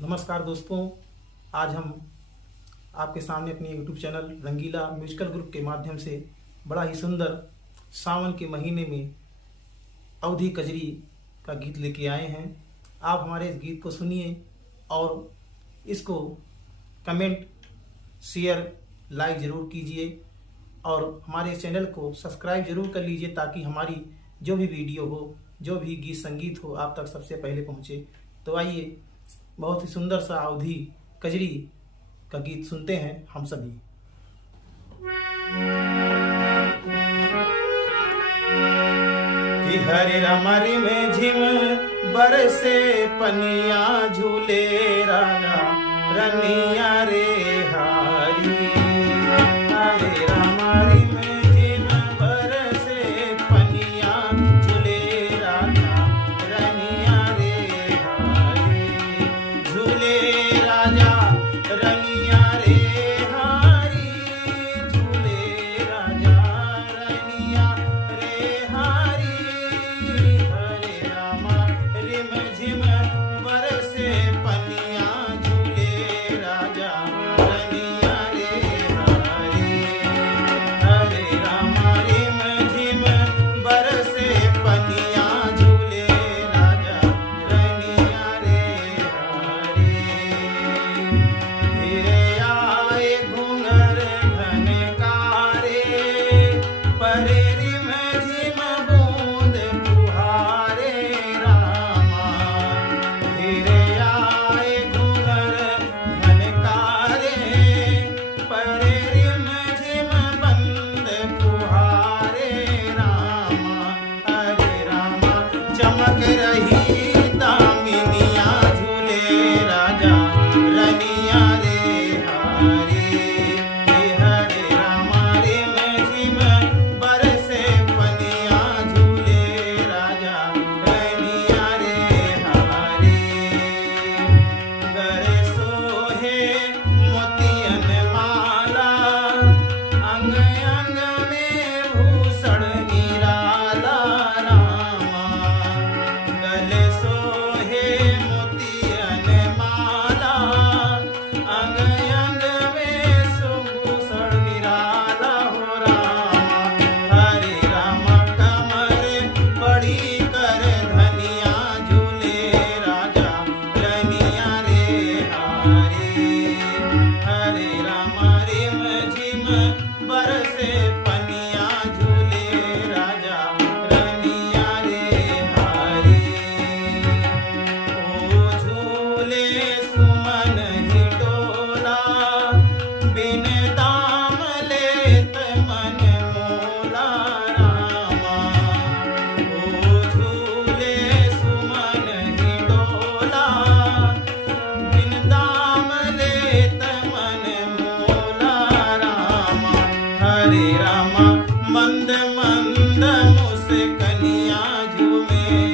नमस्कार दोस्तों, आज हम आपके सामने अपने YouTube चैनल रंगीला म्यूजिकल ग्रुप के माध्यम से बड़ा ही सुंदर सावन के महीने में अवधी कजरी का गीत लेके आए हैं। आप हमारे इस गीत को सुनिए और इसको कमेंट, शेयर, लाइक ज़रूर कीजिए और हमारे चैनल को सब्सक्राइब ज़रूर कर लीजिए ताकि हमारी जो भी वीडियो हो, जो भी गीत संगीत हो, आप तक सबसे पहले पहुँचे। तो आइए बहुत ही सुंदर सा अवधी कजरी का गीत सुनते हैं हम सभी। कि हरे रामारी में झिम बरसे पनिया झूले राजा रनिया रे हारी। हरे रामारी में झिम बरसे पनिया झूले राजा रनिया रे हारी। झूले राजा रनिया रे हारी। झूले राजा रनिया रे हारी। हरे रामा रिम झिम बरसे पनिया झूले राजा रनिया रे हारी। हरे रामा रिम झिम बरसे पनिया झूले राजा रनिया रे हारी। धीरे आए घूंघर घनकारे परे रिम झिम बूंद फुहारे रामा। धीरे आए घूंघर घनकारे परे रिम झिम बंद फुहारे रामा। हरे रामा चमक रही दामिनिया झूले राजा रनिया रे हारी। हरे रामा रिम झिम बरसे पनिया झूले राजा रनिया रे हारी। गर सोहे मोतियन माला अंग अंग में भूषण निराला रामा। गले सोहे मोतियन माला अंग अंग में सुभूषण निराला हो रामा। हरे रामा कमर बड़ी कर धनिया झूले राजा रनिया रे हारी। हरे रामा रिम झिम बरसे पनिया झूले राजा रनिया रे हारी। ओ झूले सुमन ही डोला बिन दाम लेत मन मोला रामा। ओ झूले सुमन ही डोला बिन दाम लेत मन मोला रामा। हरे रामा मंद मंद मुस्कनिया झूमे